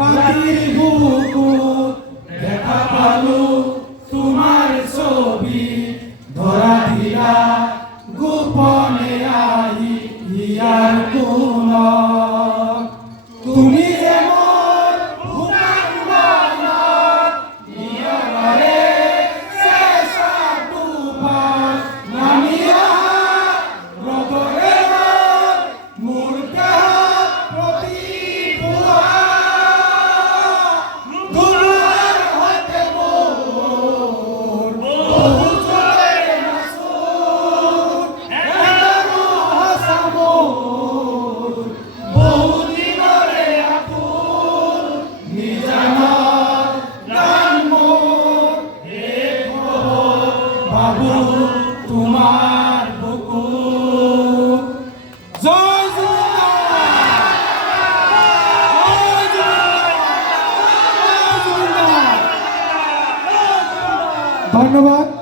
রাতির বুকু দেখা পালু তোমার ছবি ধরা দিলা গোপনে আই ইয়ার কোন তুমি যেমন ভুটান বানা নিয়রে শেষা তুফান নামিয়া রদরে মূর্তা প্রতি দুলার হতে মোর বহু চলে নাসুর এনারু হাসামোর বহু দিনরে আকুল নিজানা গান মোর হে খবর বাবু তোমার বুকু জয় ধন্যবাদ।